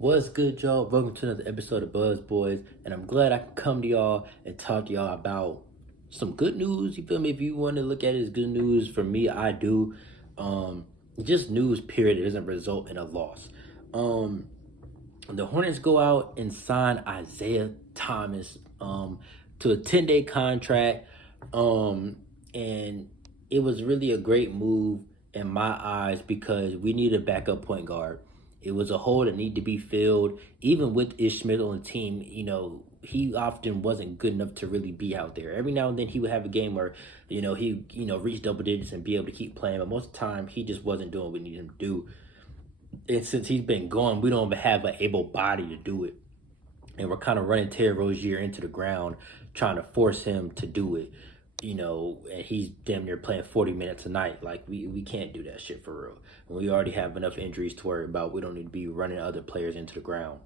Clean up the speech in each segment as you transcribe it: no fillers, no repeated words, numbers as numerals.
What's good, y'all? Welcome to another episode of Buzz Boys, and I'm glad I can come to y'all and talk to y'all about some good news. You feel me? If you want to look at it as good news, for me, I do. Um, just news. Period. It doesn't result in a loss. Um, the Hornets go out and sign Isiah Thomas to a 10-day contract. And it was really a great move in my eyes because we need a backup point guard. It was a hole that needed to be filled. Even with Ish Smith on the team, he often wasn't good enough to really be out there. Every now and then he would have a game where, he, reach double digits and be able to keep playing. But most of the time he just wasn't doing what we needed him to do. And since he's been gone, we don't even have an able body to do it. And we're kind of running Terry Rozier into the ground, trying to force him to do it. And he's damn near playing 40 minutes a night. Like, we can't do that shit for real. And we already have enough injuries to worry about. We don't need to be running other players into the ground.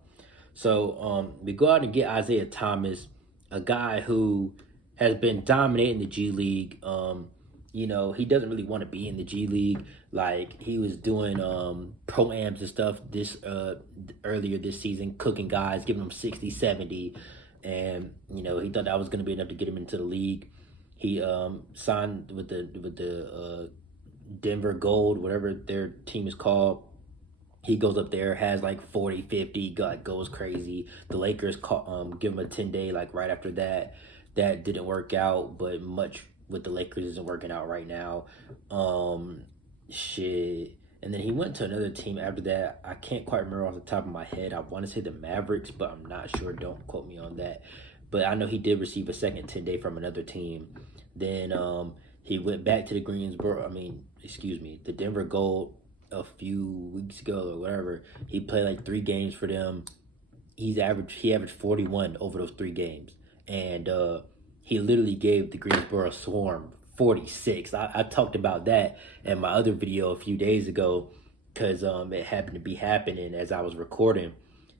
So we go out and get Isiah Thomas, a guy who has been dominating the G League. He doesn't really want to be in the G League. Like, he was doing pro-ams and stuff earlier this season, cooking guys, giving them 60, 70. And, he thought that was going to be enough to get him into the league. He signed with the Denver Gold, whatever their team is called. He goes up there, has like 40, 50, goes crazy. The Lakers give him a 10-day, like right after that. That didn't work out, but much with the Lakers isn't working out right now. Shit. And then he went to another team after that. I can't quite remember off the top of my head. I want to say the Mavericks, but I'm not sure. Don't quote me on that. But I know he did receive a second 10-day from another team. Then he went back to the the Denver Gold a few weeks ago or whatever. He played like 3 games for them. He averaged 41 over those 3 games. And he literally gave the Greensboro Swarm 46. I talked about that in my other video a few days ago because it happened to be happening as I was recording.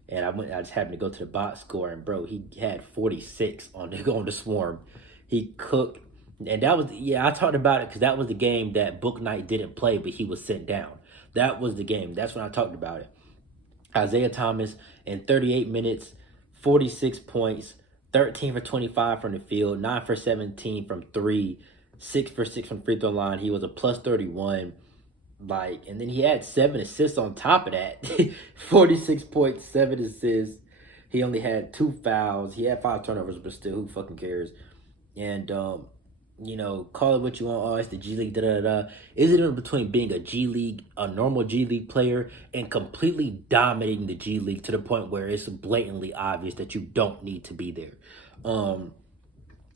And I just happened to go to the box score, and bro, he had 46 on the Swarm. He cooked, and that was I talked about it because that was the game that Book Knight didn't play, but he was sent down. That was the game. That's when I talked about it. Isiah Thomas in 38 minutes, 46 points, 13 for 25 from the field, 9 for 17 from 3, 6 for 6 from free throw line. He was a plus 31. And then he had 7 assists on top of that. 46 points, 7 assists. He only had 2 fouls. He had 5 turnovers, but still, who fucking cares? And call it what you want. Oh, it's the G League, da-da-da. Is it in between being a normal G League player and completely dominating the G League to the point where it's blatantly obvious that you don't need to be there? When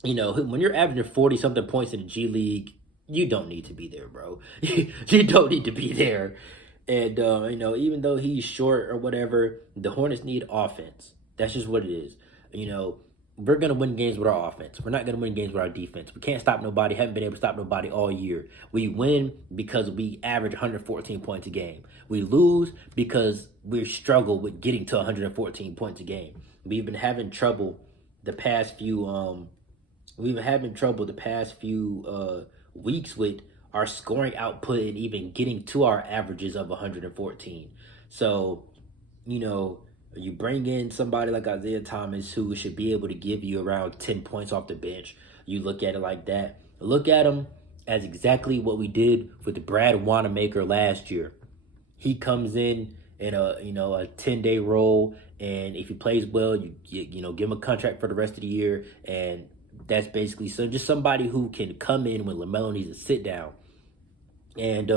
you're averaging 40-something points in the G League, you don't need to be there, bro. You don't need to be there. And, even though he's short or whatever, the Hornets need offense. That's just what it is. We're going to win games with our offense. We're not going to win games with our defense. We can't stop nobody. Haven't been able to stop nobody all year. We win because we average 114 points a game. We lose because we struggle with getting to 114 points a game. We've been having trouble the past few weeks with our scoring output and even getting to our averages of 114. So, you bring in somebody like Isiah Thomas who should be able to give you around 10 points off the bench. You look at it like that. Look at him as exactly what we did with Brad Wanamaker last year. He comes in a 10-day role, and if he plays well, you give him a contract for the rest of the year, and that's basically just somebody who can come in when LaMelo needs to sit down. And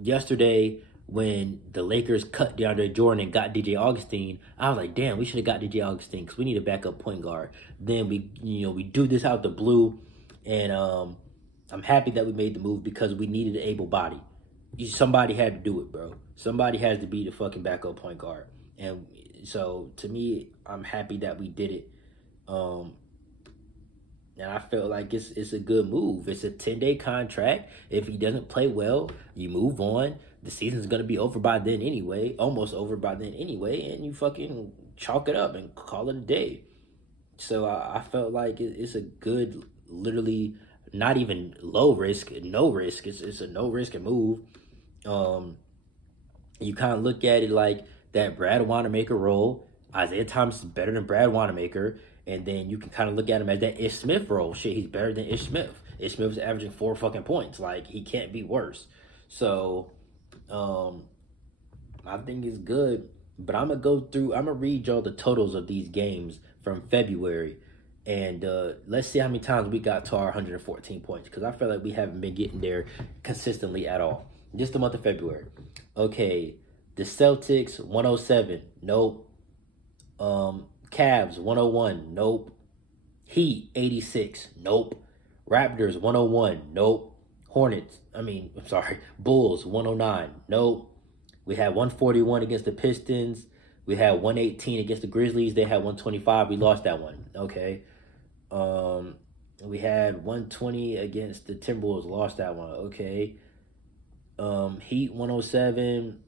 yesterday when the Lakers cut DeAndre Jordan and got DJ Augustine, I was like, damn, we should have got DJ Augustine because we need a backup point guard. Then we do this out the blue, and I'm happy that we made the move because we needed an able body. Somebody had to do it, bro. Somebody has to be the fucking backup point guard. And so to me, I'm happy that we did it. And I feel like it's a good move. It's a 10-day contract. If he doesn't play well, you move on. The season's going to be over by then anyway, almost over by then anyway, and you fucking chalk it up and call it a day. So I felt like it's a good, literally not even low risk, no risk. It's a no risk move. You kind of look at it like that Brad Wanamaker role. Isiah Thomas is better than Brad Wanamaker. And then you can kind of look at him as that Ish Smith role. Shit, he's better than Ish Smith. Ish Smith is averaging 4 fucking points. Like, he can't be worse. So, I think it's good. But I'm going to read y'all the totals of these games from February. And let's see how many times we got to our 114 points. Because I feel like we haven't been getting there consistently at all. Just the month of February. Okay, the Celtics, 107. Nope. Cavs, 101. Nope. Heat, 86. Nope. Raptors, 101. Nope. Bulls, 109. Nope. We had 141 against the Pistons. We had 118 against the Grizzlies. They had 125. We lost that one. Okay. We had 120 against the Timberwolves. Lost that one. Okay. Heat, 107.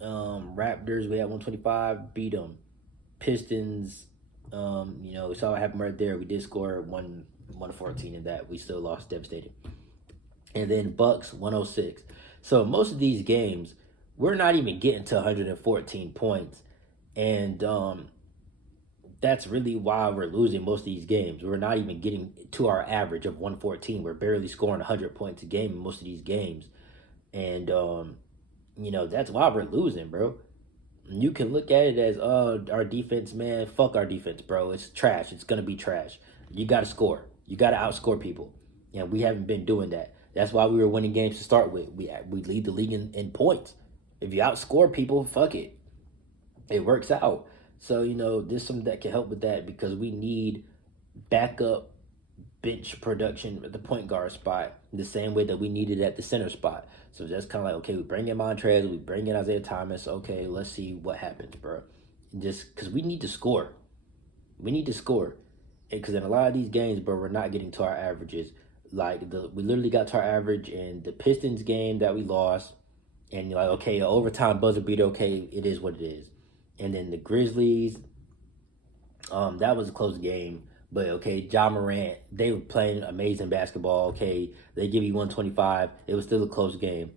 Raptors, we had 125. Beat them. Pistons, we saw what happened right there. We did score 114 in that. We still lost, devastated. And then Bucks, 106. So most of these games, we're not even getting to 114 points. And that's really why we're losing most of these games. We're not even getting to our average of 114. We're barely scoring 100 points a game in most of these games. And, that's why we're losing, bro. You can look at it as, our defense, man, fuck our defense, bro. It's trash. It's going to be trash. You got to score. You got to outscore people. And we haven't been doing that. That's why we were winning games to start with. We lead the league in points. If you outscore people, fuck it. It works out. So, there's something that can help with that because we need backup bench production at the point guard spot the same way that we needed at the center spot. So that's kind of like, okay, we bring in Montrez, we bring in Isiah Thomas. Okay, let's see what happens, bro. Just because we need to score. We need to score. Because in a lot of these games, bro, we're not getting to our averages. Like, we literally got to our average in the Pistons game that we lost. And you're like, okay, overtime buzzer beater, okay, it is what it is. And then the Grizzlies, that was a close game. But, okay, Ja Morant, they were playing amazing basketball. Okay, they give you 125. It was still a close game.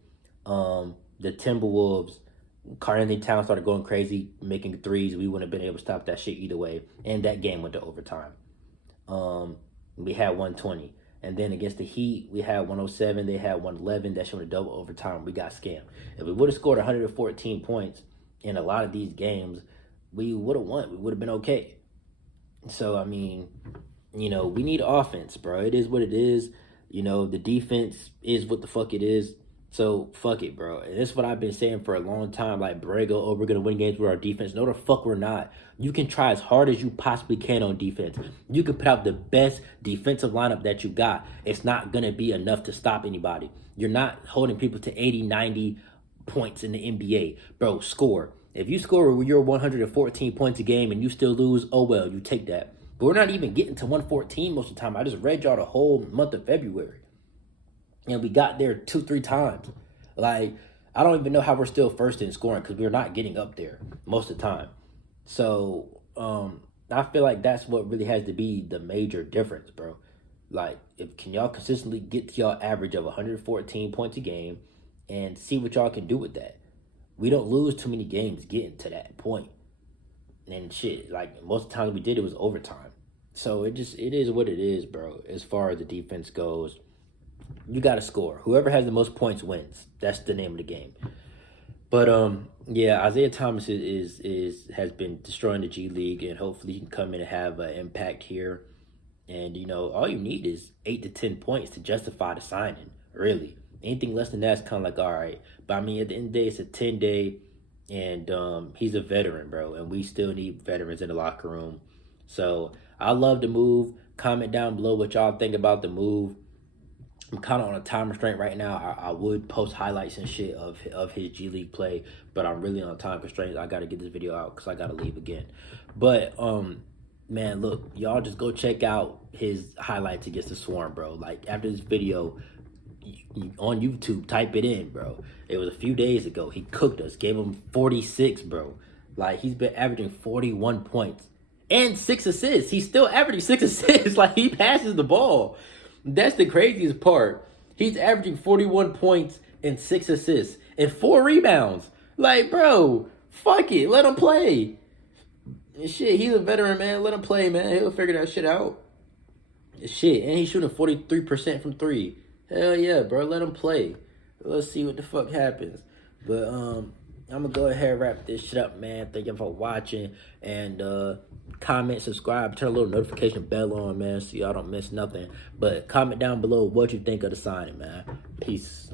The Timberwolves, Karl-Anthony Towns started going crazy, making threes. We wouldn't have been able to stop that shit either way. And that game went to overtime. We had 120. And then against the Heat, we had 107. They had 111. That shit went to double overtime. We got scammed. If we would have scored 114 points in a lot of these games, we would have won. We would have been okay. So, we need offense, bro. It is what it is. The defense is what the fuck it is. So, fuck it, bro. And that's what I've been saying for a long time. Like, Borrego, we're going to win games with our defense. No, the fuck we're not. You can try as hard as you possibly can on defense. You can put out the best defensive lineup that you got. It's not going to be enough to stop anybody. You're not holding people to 80, 90 points in the NBA. Bro, score. If you score your 114 points a game and you still lose, oh well, you take that. But we're not even getting to 114 most of the time. I just read y'all the whole month of February. And we got there 2-3 times. Like, I don't even know how we're still first in scoring because we're not getting up there most of the time. So, I feel like that's what really has to be the major difference, bro. Like, can y'all consistently get to y'all average of 114 points a game and see what y'all can do with that? We don't lose too many games getting to that point. And shit, like, most of the times we did, it was overtime. So it is what it is, bro. As far as the defense goes, you got to score. Whoever has the most points wins. That's the name of the game. But yeah, Isiah Thomas has been destroying the G League, and hopefully he can come in and have an impact here. And all you need is 8 to 10 points to justify the signing. Really, anything less than that is kind of like all right. But at the end of the day, it's a 10-day, and he's a veteran, bro, and we still need veterans in the locker room. So I love the move. Comment down below what y'all think about the move. I'm kind of on a time restraint right now. I would post highlights and shit of his G League play, but I'm really on a time constraint. I got to get this video out because I got to leave again. But, man, look, y'all just go check out his highlights against the Swarm, bro. Like, after this video, on YouTube, type it in, bro. It was a few days ago. He cooked us, gave him 46, bro. Like, he's been averaging 41 points and 6 assists. He's still averaging 6 assists. Like, he passes the ball. That's the craziest part. He's averaging 41 points and 6 assists and 4 rebounds. Like, bro, Fuck it, let him play. Shit, he's a veteran, man. Let him play, man. He'll figure that shit out. Shit, and he's shooting 43% from three. Hell yeah, bro. Let him play. Let's see what the fuck happens. But I'm gonna go ahead and wrap this shit up, man. Thank you for watching, and comment, subscribe, turn a little notification bell on, man, so y'all don't miss nothing. But comment down below what you think of the signing, man. Peace.